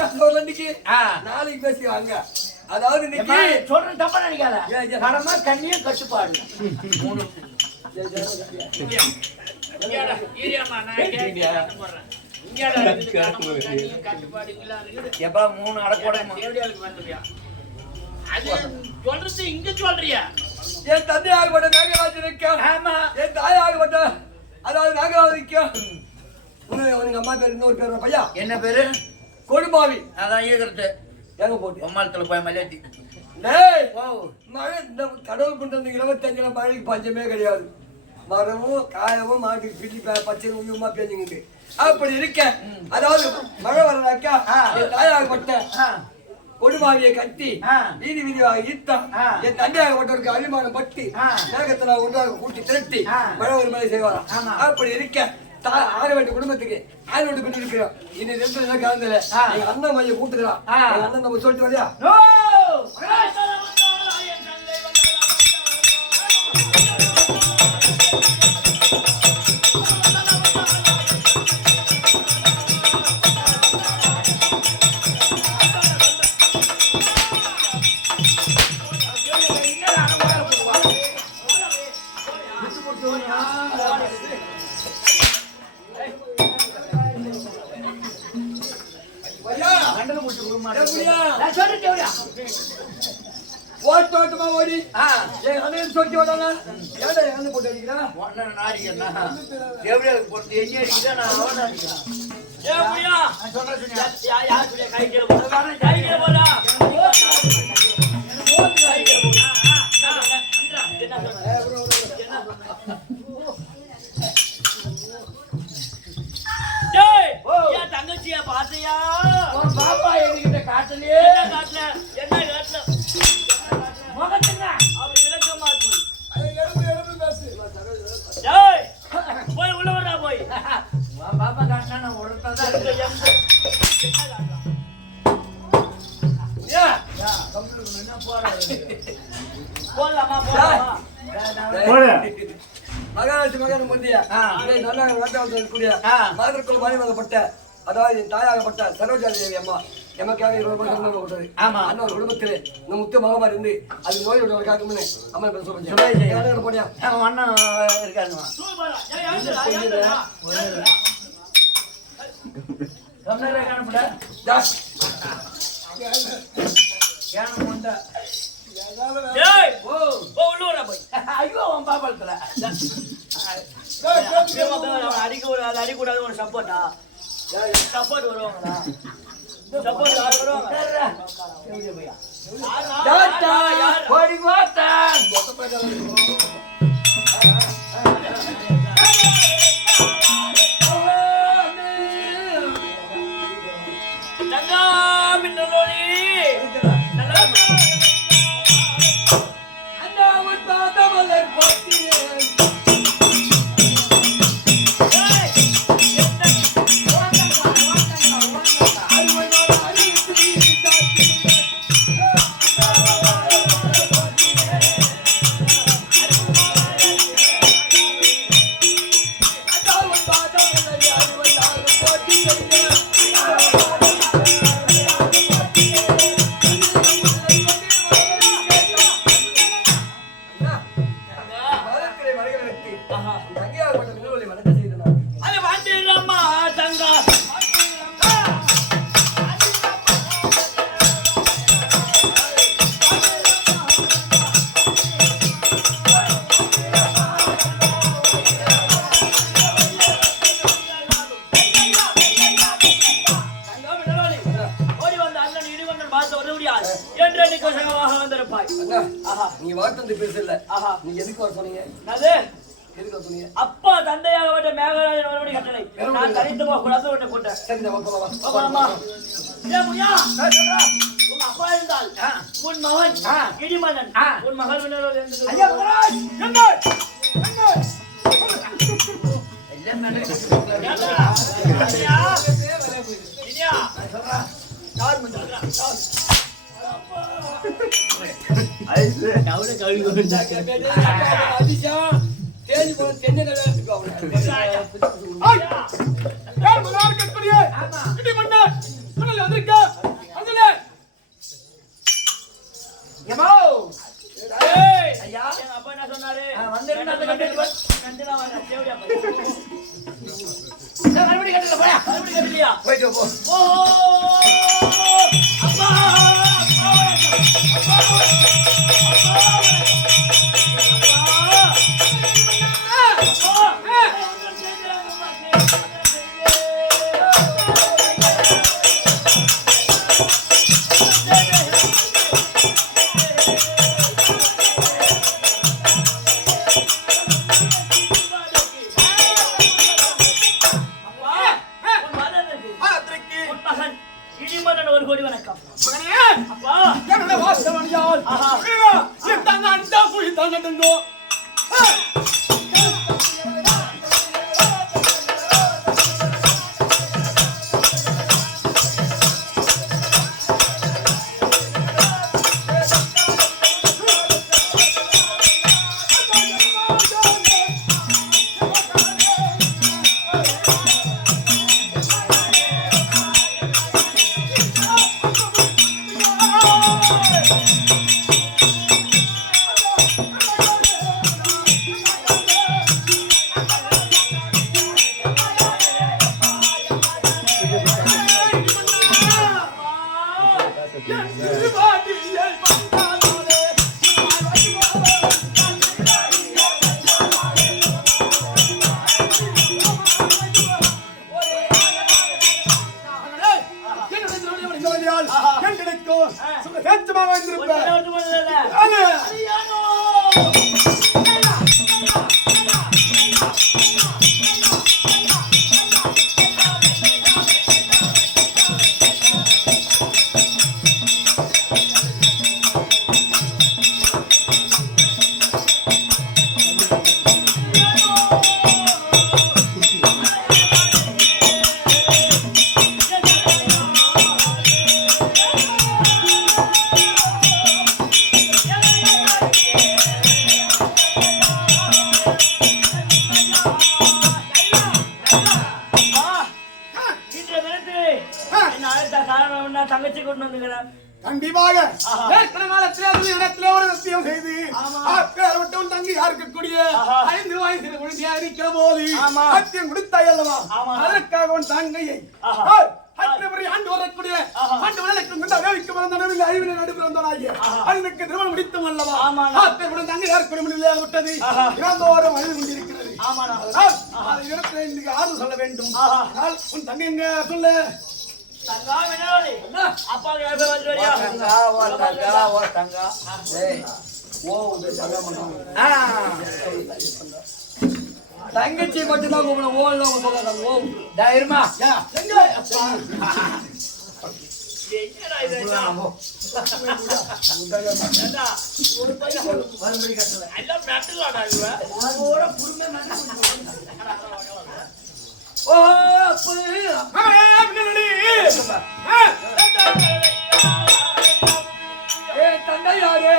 பேசுவோம் இன்னைக்கு நாளைக்கு பேசிவாங்க. அதாவது இன்னைக்கு சொல்ற தப்பா நினைக்காத. கடமை கண்ணியம் கட்டுப்பாடு எப்பா 3 அடக்கோட சொல்றது இங்க சொல்றியா? என் தந்தை ஆகப்பட்ட நாகராஜனுக்கும் என் தாய் ஆகப்பட்ட அதாவது நாகராஜனுக்கும் உங்க அம்மா பேர் இன்னொரு பேர் பையா என்ன பேரு? கொடுமாவி. அதான் ஈகிறது எங்க போட்டு உம்மாளத்துல போய் மலையாட்டி மழை இந்த கடவுள் பண்றது 25 மழைக்கு பஞ்சமே கிடையாது. மரமும் காயவும் மாட்டுக்கு பில்லி பச்சை உயுமா பேஞ்சுங்கிட்டு அப்படி இருக்க அதாவது மழை வர்றதாக்கா என் தாயாகப்பட்ட கொடுமாவியை கட்டி வீதி வீதியாக ஈர்த்தான். என் தந்தையாகப்பட்டவருக்கு அபிமானம் பட்டு மேகத்தை ஒன்றாக கூட்டி திரட்டி மழை ஒரு மழை செய்வாராம். அப்படி இருக்க 6 வீட்டு குடும்பத்துக்கு 6 வீட்டு பெண் இருக்கிறோம். இன்னும் 2 நாள் கலந்தல எங்க அண்ணன் மைய கூட்டுக்கலாம். எங்க அண்ணன் நம்ம சொல்லிட்டு வரையா ஓட்டோட்டமா ஓடி என் அண்ணன் சொல்லி ஓடானா ஏடா எங்க போட்டு அடிக்கிறா போட்டு எஞ்சி அடிக்கிறேன் நான் அவன் அடிக்கிறேன். தங்கச்சியா பாத்தியா பாப்பா என்கிட்ட காட்டலையே காட்டல என்ன காட்டல முகத்துங்க அவர் விளக்கமா போய் உள்ள வரா போய் பாப்பா காட்டினா நான் உடற்பதான் போடலாமா மகாராஜ் மகன் முந்தியா நல்லா கூடிய மதுரைக்குள் மாநிலப்பட்ட அதாவது தாயாகப்பட்ட சரோஜா தேவி அம்மா எமக்காக 20 கொடுத்தது. அண்ணன் ஒரு குடும்பத்திலே இந்த முத்து மகமாரி இருந்து அது நோய் விடுவதற்காக அம்மா சொல்றேன் போனியா அண்ணன் இருக்காருமா ஐயோ பாப்பாளத்துல அடிக்கூடாது ஒரு சப்போர்ட்டா சப்போர்ட் வருவாங்களா சப்போர்ட் யார் வருவாங்க நீ வார்த்தை பேசல நீ எதுக்கு வர சொன்னீங்க? அப்பா தந்தையாக மேகராஜன் கட்டளை நான் தனித்து போக கூடாது ஒன்று கூட்டேன். சரி உங்க அப்பா இருந்தால் உன் மகன் இடிமன்னன் உன் மகள் தேடி போன தென்னை வேலைக்கு அவனை யார் மனார் கட்டுறிய இடி மன்னர் மன்னல வந்திருக்க அங்கல எமோ ஏய் ஐயா எங்க அப்பா என்ன சொன்னாரு வந்திருந்தா அந்த கண்டனா வர தேவடியா மறுபடியும் கட்டல போயா மறுபடியும் கட்டலையா போயிட்டு போ ஓ அப்பா ஒரு கோடி வணக்கம் மகனே அப்பா என்னோட வாசவனியால் சித்தாங்க அண்டா புலி தாங்கடங்கோ தங்கச்சி கொண்டு வந்துக்கிறேன் கண்டிப்பாக ஏற்கனவே காலத்திலே அது இடத்திலே ஒரு சத்தியம் செய்து பேரவட்டம் தங்கி இருக்கக்கூடிய 5 வயசில் குழந்தையா இருக்கிற போது சத்தியம் கொடுத்தாய் அல்லவா அதற்காக உன் தங்கையை ஆண்டு வரக்கூடிய ஆண்டு வரலுக்கு வந்தனவில் அறிவினை நடுவில் வந்தனாகிய அவனுக்கு திருமணம் முடித்தும் அல்லவா உடன் தங்கை யாருக்கு முடியலையாக விட்டது இறந்தோறும் அழுது கொண்டிருக்கிறது அதை இடத்துல இன்னைக்கு ஆறு சொல்ல வேண்டும் உன் தங்கை எங்க சொல்ல தங்கா வினோதி அப்பா யாரோ வந்துறியா தங்கா ஓ தங்கா டேய் ஓ இந்த தங்கா மட்டும் தங்கச்சி மட்டும் தான் கூப்பிட ஓலாம் சொல்றாங்க ஓ தைரியமா எங்க அப்பா என்னடா இது என்ன ஒரு பையன் மறுபடி கட்டல எல்லாம் மேட்டலாடா இவ அதோட புருமே ஓ அப்பா தங்கை யாரு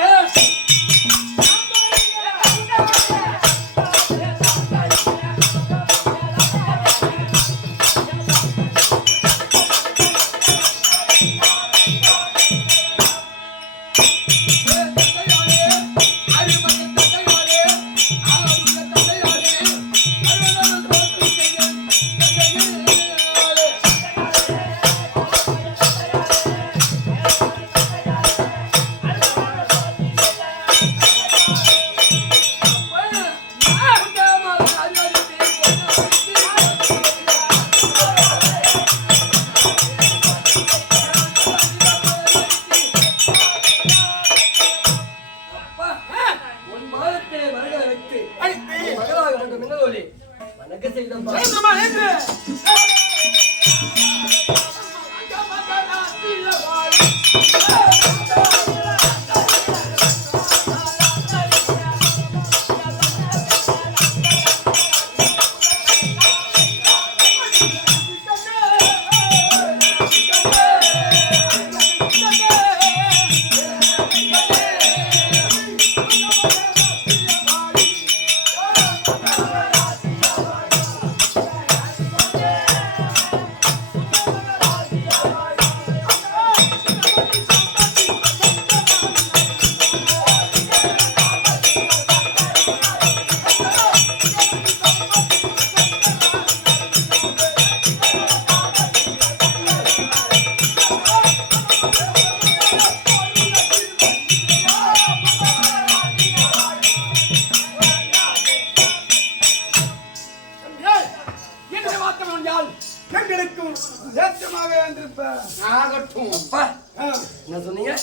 ஆகட்டும். அப்பா ஆ. என்ன சொன்னீங்க?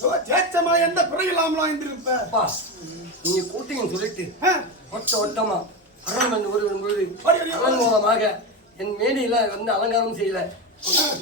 ஜேச்சமா எந்த குறையில்லாமலாம் இருந்திருப்ப. அப்பா நீங்க கூட்டிங்கன்னு சொல்லிட்டு ஆ. ஒட்டமா அரண் ஒரு அடி, அடி. அதன் மூலமாக என் மேனியில வந்து அலங்காரம் செய்யல. ஆ.